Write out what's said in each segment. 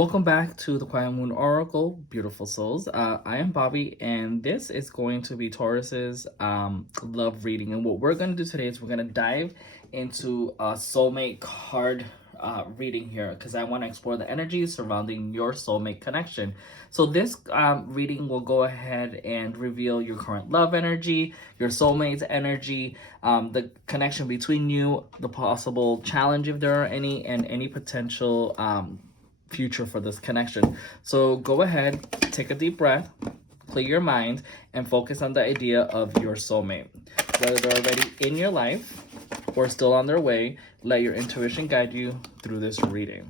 Welcome back to the Quiet Moon Oracle, beautiful souls. I am Bobby, and this is going to be Taurus's love reading. And what we're going to do today is we're going to dive into a soulmate card reading here because I want to explore the energies surrounding your soulmate connection. So this reading will go ahead and reveal your current love energy, your soulmate's energy, the connection between you, the possible challenge if there are any, and any potential future for this connection. So go ahead, take a deep breath, clear your mind, and focus on the idea of your soulmate. Whether they're already in your life or still on their way, let your intuition guide you through this reading.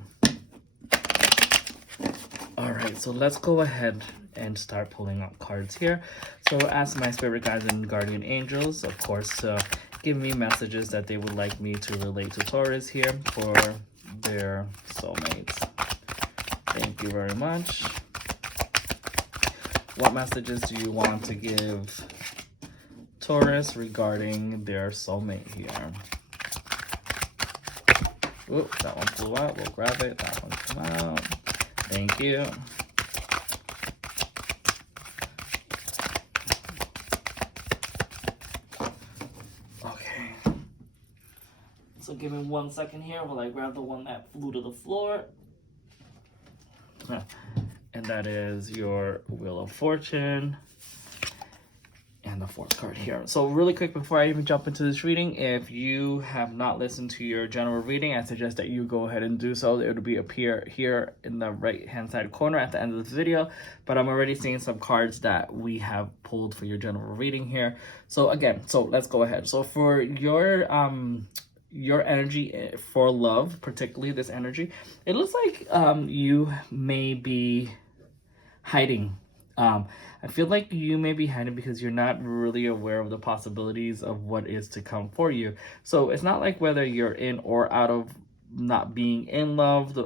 All right, so let's go ahead and start pulling out cards here. So ask my spirit guides and guardian angels, of course, to give me messages that they would like me to relate to Taurus here for their soulmates. Thank you very much. What messages do you want to give Taurus regarding their soulmate here? Oops, that one flew out. We'll grab it. That one come out. Thank you. Okay. So give me 1 second here while I grab the one that flew to the floor. And that is your Wheel of Fortune and the fourth card here. So really quick before I even jump into this reading, if you have not listened to your general reading, I suggest that you go ahead and do so. It will appear here in the right hand side corner at the end of this video, but I'm already seeing some cards that we have pulled for your general reading here. So again, so let's go ahead. So for your energy for love, particularly this energy, it looks like you may be hiding. I feel like you may be hiding because you're not really aware of the possibilities of what is to come for you. So it's not like whether you're in or out of not being in love.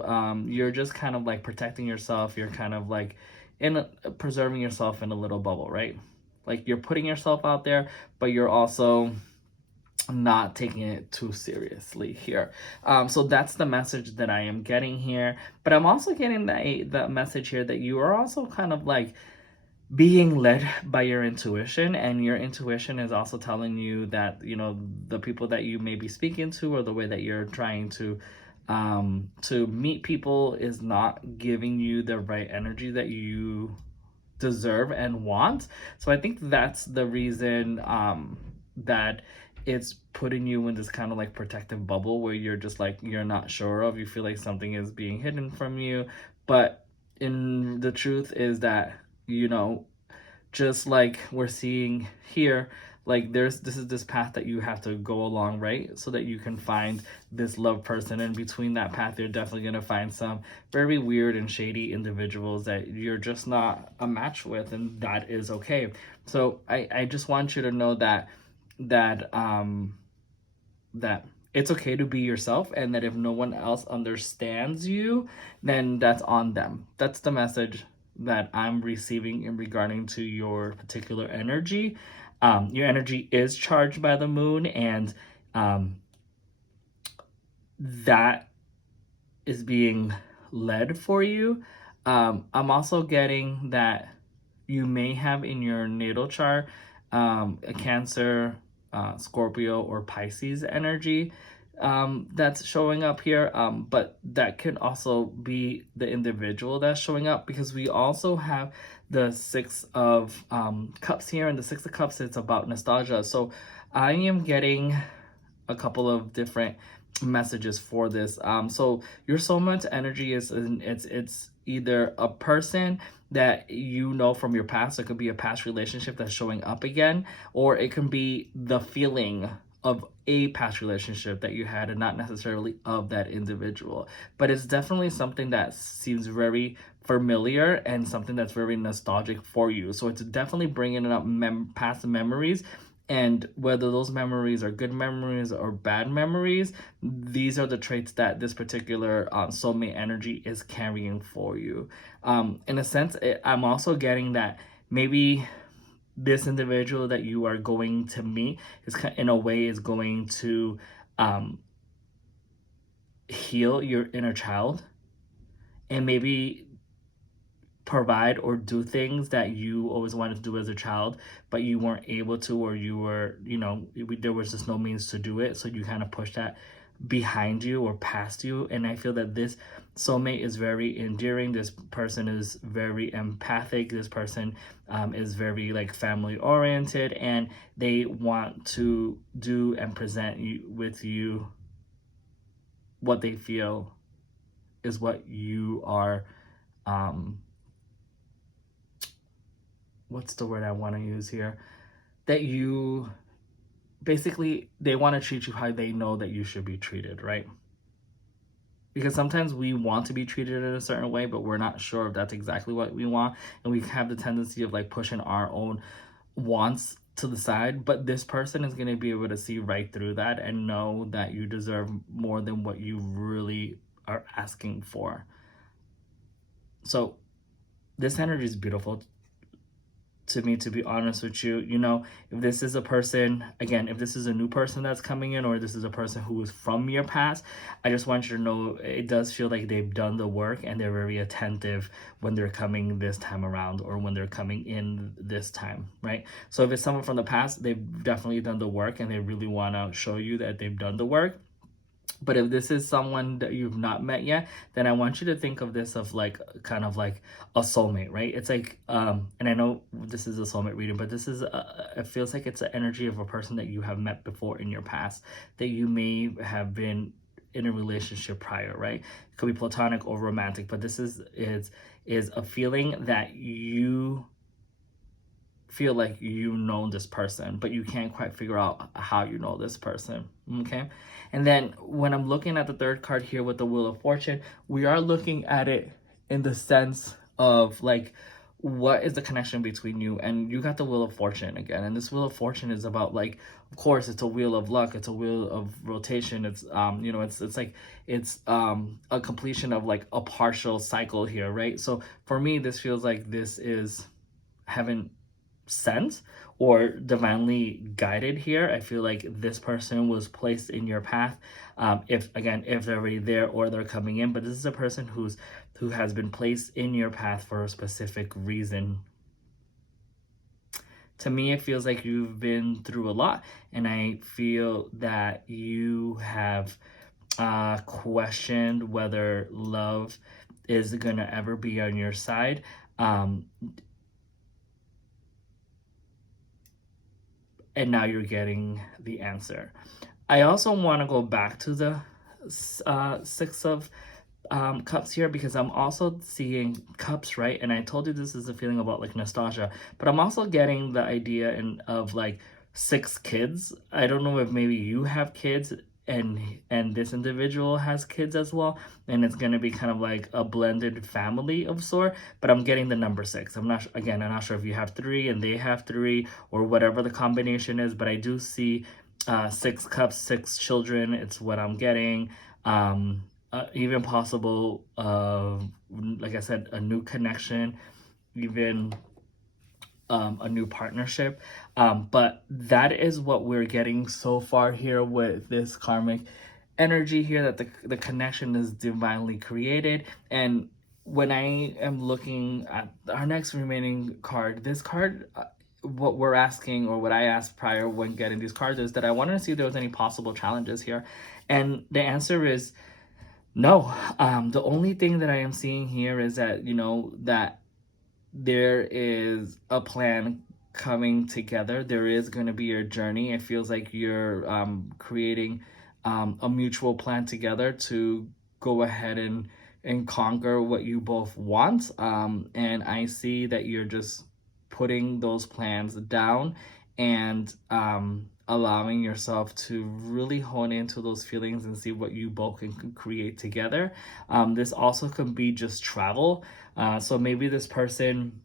You're just kind of like protecting yourself. You're kind of like preserving yourself in a little bubble, right? Like you're putting yourself out there, but you're also not taking it too seriously here. So that's the message that I am getting here. But I'm also getting the message here that you are also kind of like being led by your intuition, and your intuition is also telling you that, you know, the people that you may be speaking to or the way that you're trying to meet people is not giving you the right energy that you deserve and want. So I think that's the reason that it's putting you in this kind of like protective bubble where you're just like, you're not sure of, you feel like something is being hidden from you. But in the truth is that, you know, just like we're seeing here, like this is this path that you have to go along, right? So that you can find this love person. And between that path, you're definitely going to find some very weird and shady individuals that you're just not a match with, and that is okay. So I just want you to know that that it's okay to be yourself, and that if no one else understands you, then that's on them. That's the message that I'm receiving in regarding to your particular energy. Your energy is charged by the moon, and that is being led for you. I'm also getting that you may have in your natal chart a Cancer, Scorpio, or Pisces energy that's showing up here, but that can also be the individual that's showing up, because we also have the Six of Cups here, and the Six of Cups, it's about nostalgia. So I am getting a couple of different messages for this. So your soulmate energy is it's either a person that you know from your past. It could be a past relationship that's showing up again, or it can be the feeling of a past relationship that you had and not necessarily of that individual. But it's definitely something that seems very familiar and something that's very nostalgic for you. So it's definitely bringing up past memories, and whether those memories are good memories or bad memories, these are the traits that this particular soulmate energy is carrying for you. In a sense, I'm also getting that maybe this individual that you are going to meet is, in a way, is going to heal your inner child and maybe provide or do things that you always wanted to do as a child, but you weren't able to, or you were, there was just no means to do it. So you kind of push that behind you or past you. And I feel that this soulmate is very endearing. This person is very empathic. This person is very like family oriented, and they want to do and present with you what they feel is what you are what's the word I want to use here? That you basically, they want to treat you how they know that you should be treated, right? Because sometimes we want to be treated in a certain way, but we're not sure if that's exactly what we want. And we have the tendency of like pushing our own wants to the side. But this person is going to be able to see right through that and know that you deserve more than what you really are asking for. So this energy is beautiful to me, to be honest with you. If this is a person, again, if this is a new person that's coming in, or this is a person who is from your past, I just want you to know it does feel like they've done the work and they're very attentive when they're coming this time around, or when they're coming in this time, right? So if it's someone from the past, they've definitely done the work and they really want to show you that they've done the work. But if this is someone that you've not met yet, then I want you to think of this of like kind of like a soulmate, right? It's like and I know this is a soulmate reading, but this is it feels like it's an energy of a person that you have met before in your past, that you may have been in a relationship prior, right? It could be platonic or romantic, but this is a feeling that you feel like you know this person, but you can't quite figure out how you know this person. Okay. And then when I'm looking at the third card here with the Wheel of Fortune, we are looking at it in the sense of like, what is the connection between you? And you got the Wheel of Fortune again. And this Wheel of Fortune is about like, of course, it's a wheel of luck. It's a wheel of rotation. It's it's like it's a completion of like a partial cycle here, right? So for me, this feels like this is heaven sent or divinely guided here. I feel like this person was placed in your path, if they're already there or they're coming in. But this is a person who has been placed in your path for a specific reason. To me, it feels like you've been through a lot, and I feel that you have questioned whether love is gonna ever be on your side. And now you're getting the answer. I also want to go back to the Six of Cups here, because I'm also seeing cups, right? And I told you this is a feeling about like nostalgia, but I'm also getting the idea of like 6 kids. I don't know if maybe you have kids and this individual has kids as well, and it's going to be kind of like a blended family of sort. But I'm getting the number 6. I'm not sure if you have 3 and they have 3, or whatever the combination is, but I do see 6 cups, 6 children. It's what I'm getting. Even possible, like I said, a new connection, even a new partnership. But that is what we're getting so far here with this karmic energy here, that the connection is divinely created. And when I am looking at our next remaining card, this card, what we're asking, or what I asked prior when getting these cards, is that I wanted to see if there was any possible challenges here. And the answer is no. The only thing that I am seeing here is that, that there is a plan coming together. There is going to be a journey. It feels like you're creating a mutual plan together to go ahead and conquer what you both want. And I see that you're just putting those plans down and allowing yourself to really hone into those feelings and see what you both can create together. This also could be just travel. So maybe this person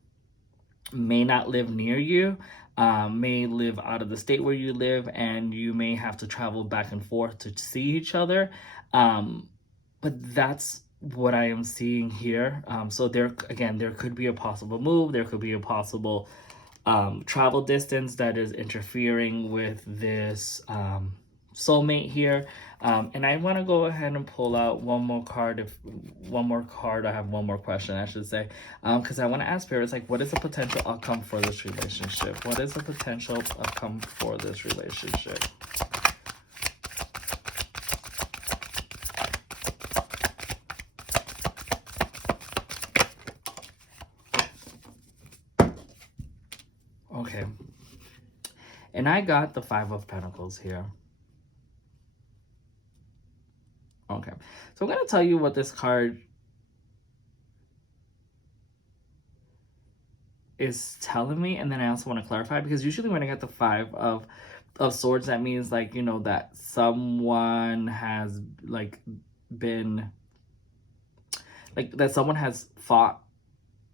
may not live near you, may live out of the state where you live, and you may have to travel back and forth to see each other. But that's what I am seeing here. So there could be a possible move. There could be a possible travel distance that is interfering with this soulmate here. And I want to go ahead and pull out one more card. I have one more question, I should say, because I want to ask spirits, like, what is the potential outcome for this relationship? What is the potential outcome for this relationship? Okay. And I got the Five of Pentacles here. Okay. So I'm going to tell you what this card is telling me, and then I also want to clarify, because usually when I get the Five of Swords, that means, like, you know, that someone has, like, been, like, that someone has fought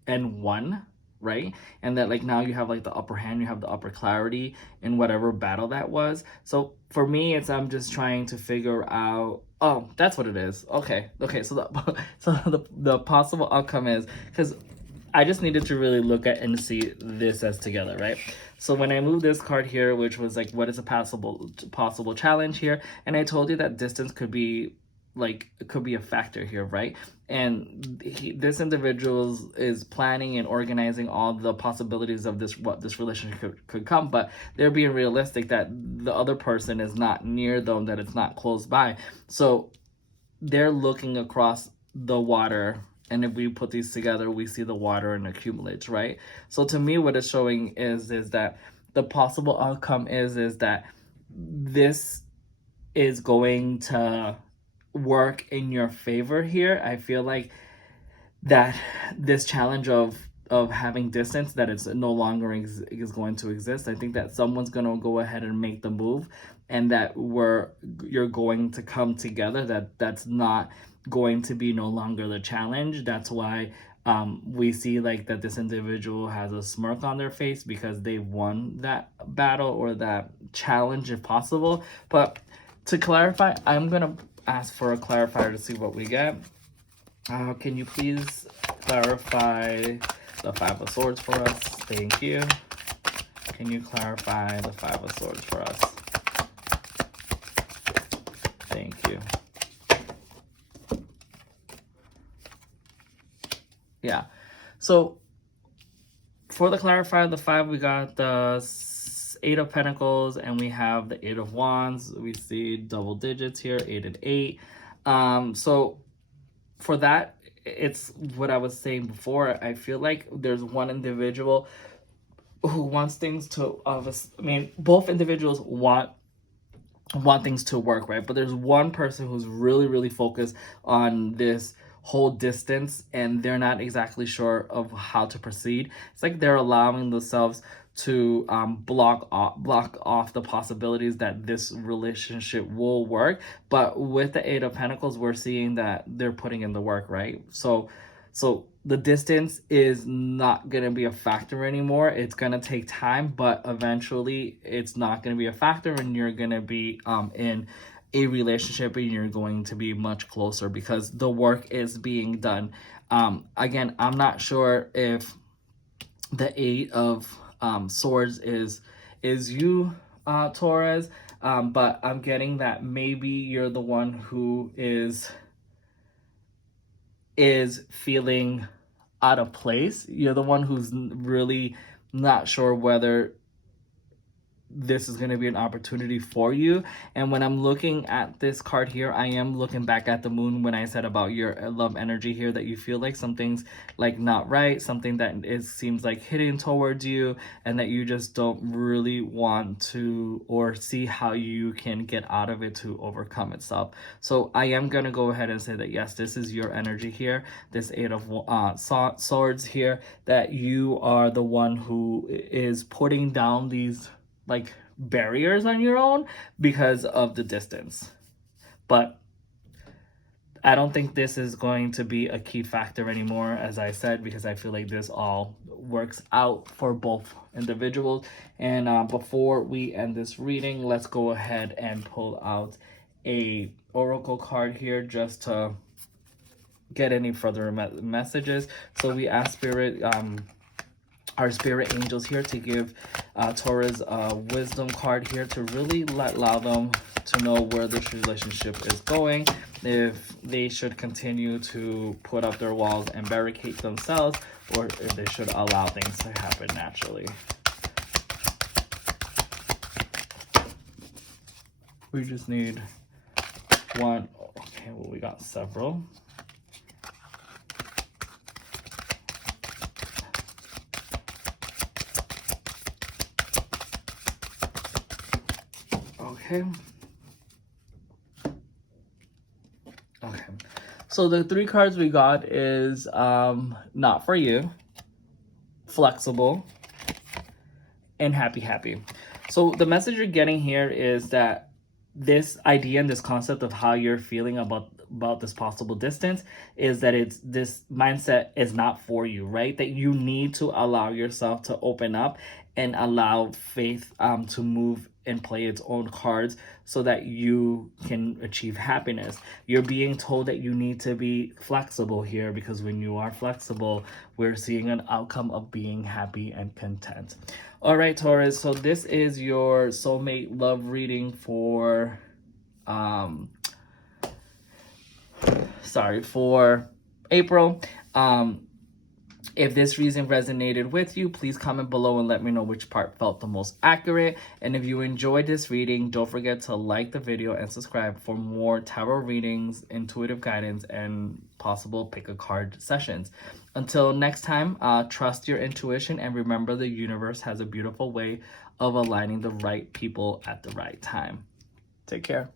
and won, right? And that, like, now you have, like, the upper hand, you have the upper clarity in whatever battle that was. So for me, it's, I'm just trying to figure out, oh, that's what it is. Okay, so the possible outcome is, because I just needed to really look at and see this as together, right? So when I moved this card here, which was like, what is a possible challenge here? And I told you that distance could be, like, it could be a factor here, right? And this individual is planning and organizing all the possibilities of what this relationship could come, but they're being realistic that the other person is not near them, that it's not close by. So they're looking across the water, and if we put these together, we see the water and accumulates, right? So to me, what it's showing is that the possible outcome is that this is going to work in your favor here. I feel like that this challenge of having distance, that it's no longer is going to exist. I think that someone's going to go ahead and make the move, and that you're going to come together, that's not going to be no longer the challenge. That's why we see, like, that this individual has a smirk on their face, because they won that battle or that challenge, if possible. But to clarify, I'm gonna ask for a clarifier to see what we get. Can you please clarify the Five of Swords for us? Thank you. Can you clarify the Five of Swords for us? Thank you. Yeah. So for the clarifier, the 5, we got the 8 of Pentacles, and we have the 8 of Wands. We see double digits here, 8 and 8. So for that, it's what I was saying before. I feel like there's one individual who wants things to, both individuals want things to work, right? But there's one person who's really focused on this whole distance, and they're not exactly sure of how to proceed. It's like they're allowing themselves to block off the possibilities that this relationship will work. But with the 8 of Pentacles, we're seeing that they're putting in the work, right? So the distance is not going to be a factor anymore. It's going to take time, but eventually it's not going to be a factor, and you're going to be in a relationship, and you're going to be much closer because the work is being done. Again, I'm not sure if the 8 of Swords is you, Taurus, but I'm getting that maybe you're the one who is feeling out of place. You're the one who's really not sure whether this is going to be an opportunity for you. And when I'm looking at this card here, I am looking back at the moon when I said about your love energy here, that you feel like something's, like, not right, something that seems like hitting towards you, and that you just don't really want to or see how you can get out of it to overcome itself. So I am going to go ahead and say that yes, this is your energy here, this 8 of Swords here, that you are the one who is putting down these, like, barriers on your own because of the distance. But I don't think this is going to be a key factor anymore, as I said, because I feel like this all works out for both individuals. And before we end this reading, let's go ahead and pull out a oracle card here just to get any further messages. So we ask Spirit, our spirit angels here to give Taurus a wisdom card here to really allow them to know where this relationship is going, if they should continue to put up their walls and barricade themselves, or if they should allow things to happen naturally. We just need one. Okay, well, we got several. Okay. Okay. So the 3 cards we got is not for you, flexible, and happy. So the message you're getting here is that this idea and this concept of how you're feeling about this possible distance is that it's this mindset is not for you, right? That you need to allow yourself to open up and allow faith to move and play its own cards so that you can achieve happiness. You're being told that you need to be flexible here, because when you are flexible, we're seeing an outcome of being happy and content. All right, Taurus, so this is your soulmate love reading for for April. If this reason resonated with you, please comment below and let me know which part felt the most accurate. And if you enjoyed this reading, don't forget to like the video and subscribe for more tarot readings, intuitive guidance, and possible pick a card sessions. Until next time, trust your intuition and remember the universe has a beautiful way of aligning the right people at the right time. Take care.